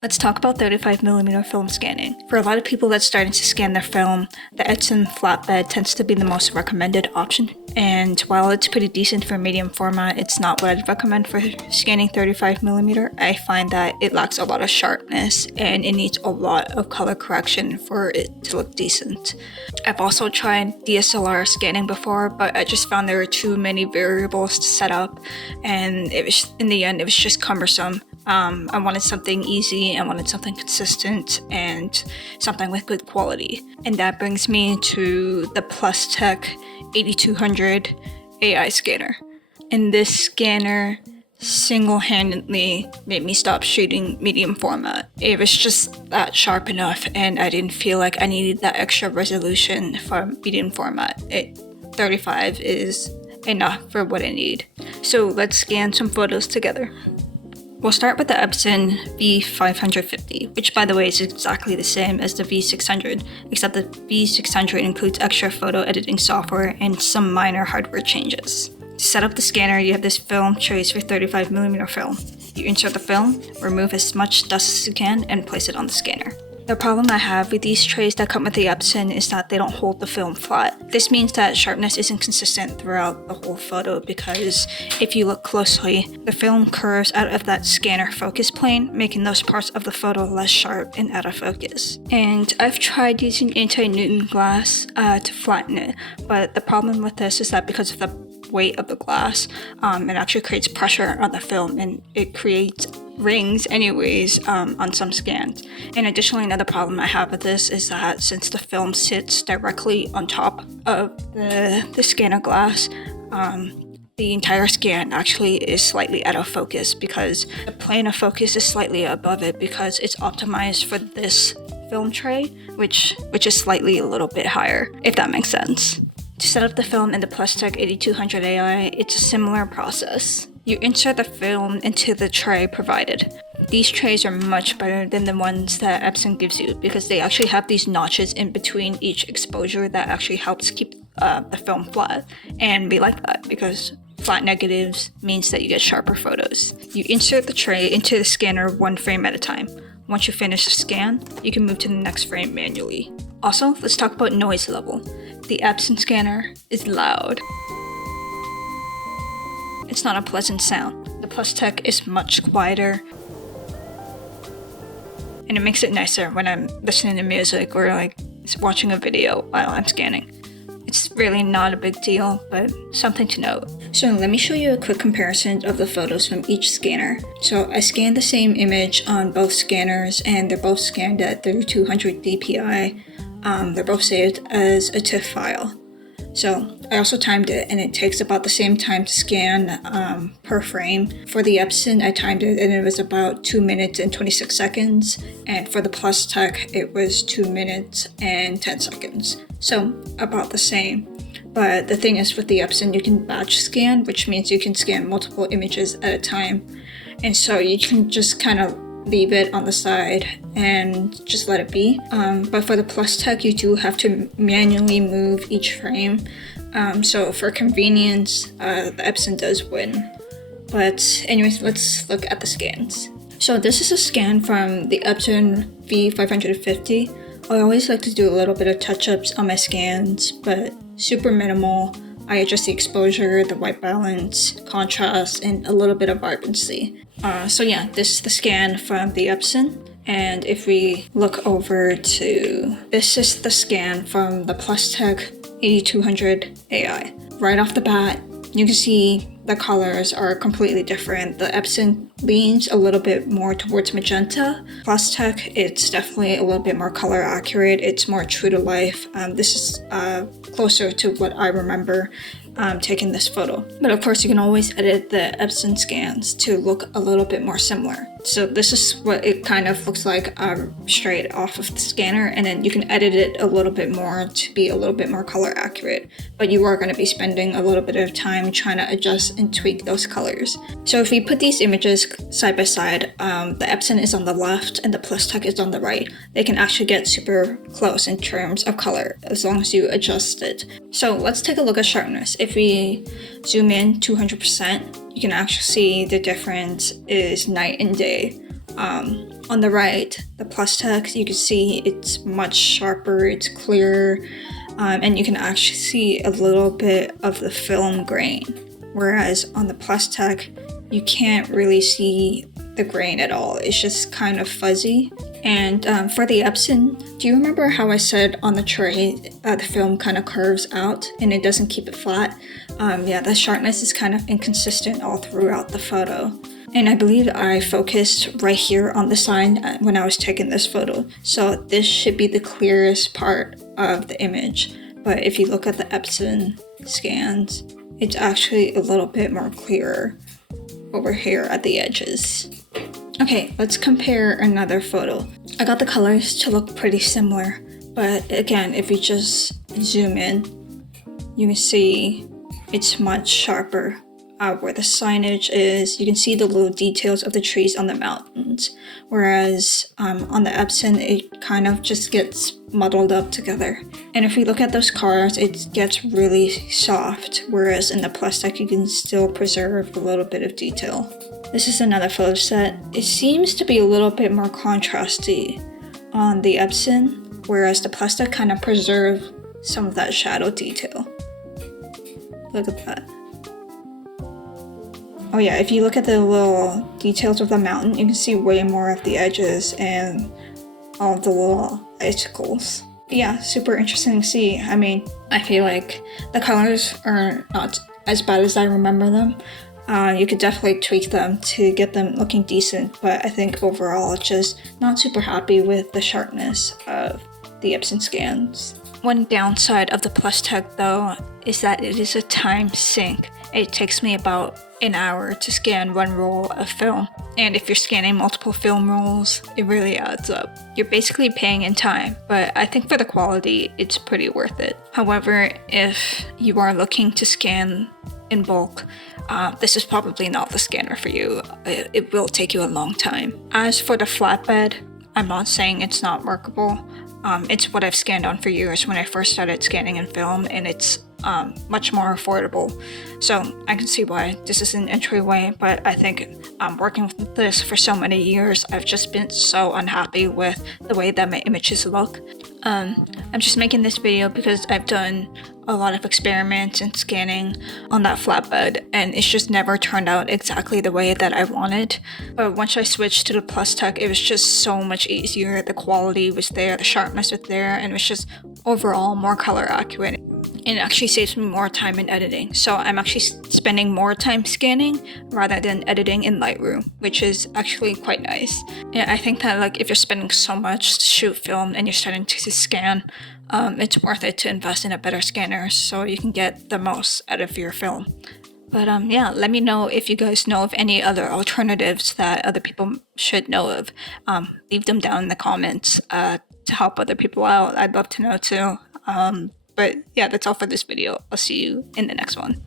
Let's talk about 35mm film scanning. For a lot of people that's starting to scan their film, the epson flatbed tends to be the most recommended option. And while it's pretty decent for medium format, it's not what I'd recommend for scanning 35mm. I find that it lacks a lot of sharpness and it needs a lot of color correction for it to look decent. I've also tried DSLR scanning before, but I just found there were too many variables to set up, and in the end it was just cumbersome. I wanted something easy, I wanted something consistent, and something with good quality. And that brings me to the plustek 8200 AI scanner. And this scanner single-handedly made me stop shooting medium format. It was just that sharp enough, and I didn't feel like I needed that extra resolution for medium format. 35 is enough for what I need. So let's scan some photos together. We'll start with the Epson v550, which by the way is exactly the same as the v600, except the v600 includes extra photo editing software and some minor hardware changes. To set up the scanner, you have this film trace for 35mm film. You insert the film, remove as much dust as you can, and place it on the scanner. The problem I have with these trays that come with the Epson is that they don't hold the film flat. This means that sharpness isn't consistent throughout the whole photo because if you look closely, the film curves out of that scanner focus plane, making those parts of the photo less sharp and out of focus. And I've tried using anti-Newton glass to flatten it, but the problem with this is that because of the weight of the glass, it actually creates pressure on the film and it creates rings anyways on some scans. And additionally, another problem I have with this is that since the film sits directly on top of the scanner glass, the entire scan actually is slightly out of focus because the plane of focus is slightly above it because it's optimized for this film tray, which is slightly a little bit higher, if that makes sense. To set up the film in the plustek 8200 AI, it's a similar process. You insert the film into the tray provided. These trays are much better than the ones that Epson gives you because they actually have these notches in between each exposure that actually helps keep the film flat. And we like that because flat negatives means that you get sharper photos. You insert the tray into the scanner one frame at a time. Once you finish the scan, you can move to the next frame manually. Also, let's talk about noise level. The Epson scanner is loud. It's not a pleasant sound. The plustek is much quieter, and it makes it nicer when I'm listening to music or like watching a video while I'm scanning. It's really not a big deal, but something to note. So let me show you a quick comparison of the photos from each scanner. So I scanned the same image on both scanners and they're both scanned at 3200 dpi. They're both saved as a TIFF file. So I also timed it and it takes about the same time to scan per frame. For the Epson, I timed it and it was about 2 minutes and 26 seconds. And for the plustek, it was 2 minutes and 10 seconds. So about the same. But the thing is with the Epson, you can batch scan, which means you can scan multiple images at a time. And so you can just kind of leave it on the side and just let it be. But for the plustek, you do have to manually move each frame. So for convenience, the Epson does win. But anyways, let's look at the scans. So this is a scan from the Epson v550. I always like to do a little bit of touch-ups on my scans, but super minimal. I adjust the exposure, the white balance, contrast, and a little bit of vibrancy. So yeah, this is the scan from the Epson. And if we look over to, this is the scan from the plustek 8200 AI. Right off the bat, you can see the colors are completely different. The Epson leans a little bit more towards magenta. Plustek, it's definitely a little bit more color accurate. It's more true to life. This is closer to what I remember taking this photo. But of course, you can always edit the Epson scans to look a little bit more similar. So this is what it kind of looks like straight off of the scanner, and then you can edit it a little bit more to be a little bit more color accurate. But you are going to be spending a little bit of time trying to adjust and tweak those colors. So if we put these images side by side, the Epson is on the left and the plustek is on the right. They can actually get super close in terms of color as long as you adjust it. So let's take a look at sharpness. If we zoom in 200%, you can actually see the difference is night and day. On the right, the plustek, you can see it's much sharper, it's clearer, and you can actually see a little bit of the film grain. Whereas on the plustek, you can't really see the grain at all. It's just kind of fuzzy. And for the epson, do you remember how I said on the tray the film kind of curves out and it doesn't keep it flat? Yeah, the sharpness is kind of inconsistent all throughout the photo. And I believe I focused right here on the sign when I was taking this photo. So this should be the clearest part of the image. But if you look at the epson scans, it's actually a little bit more clearer over here at the edges. Okay, let's compare another photo. I got the colors to look pretty similar, but again, if you just zoom in, you can see it's much sharper. Where the signage is, you can see the little details of the trees on the mountains, whereas on the epson, it kind of just gets muddled up together. And if we look at those cars, it gets really soft, whereas in the plustek, you can still preserve a little bit of detail. This is another photo set. It seems to be a little bit more contrasty on the epson, whereas the plustek kind of preserve some of that shadow detail. Look at that. Oh yeah, if you look at the little details of the mountain, you can see way more of the edges and all of the little icicles. Yeah, super interesting to see. I mean, I feel like the colors are not as bad as I remember them. You could definitely tweak them to get them looking decent, but I think overall just not super happy with the sharpness of the epson scans. One downside of the plustek though is that it is a time sink. It takes me about an hour to scan one roll of film, and if you're scanning multiple film rolls, it really adds up. You're basically paying in time, but I think for the quality, it's pretty worth it. However, if you are looking to scan in bulk, this is probably not the scanner for you. It will take you a long time. As for the flatbed, I'm not saying it's not workable. It's what I've scanned on for years when I first started scanning in film, and it's much more affordable. So I can see why this is an entryway, but I think working with this for so many years, I've just been so unhappy with the way that my images look. I'm just making this video because I've done a lot of experiments and scanning on that flatbed, and it's just never turned out exactly the way that I wanted. But once I switched to the plustek, it was just so much easier. The quality was there, the sharpness was there, and it was just overall more color accurate. And it actually saves me more time in editing. So I'm actually spending more time scanning rather than editing in Lightroom, which is actually quite nice. And I think that like if you're spending so much to shoot film and you're starting to scan, it's worth it to invest in a better scanner so you can get the most out of your film. But yeah, let me know if you guys know of any other alternatives that other people should know of. Leave them down in the comments to help other people out. I'd love to know too. But yeah, that's all for this video. I'll see you in the next one.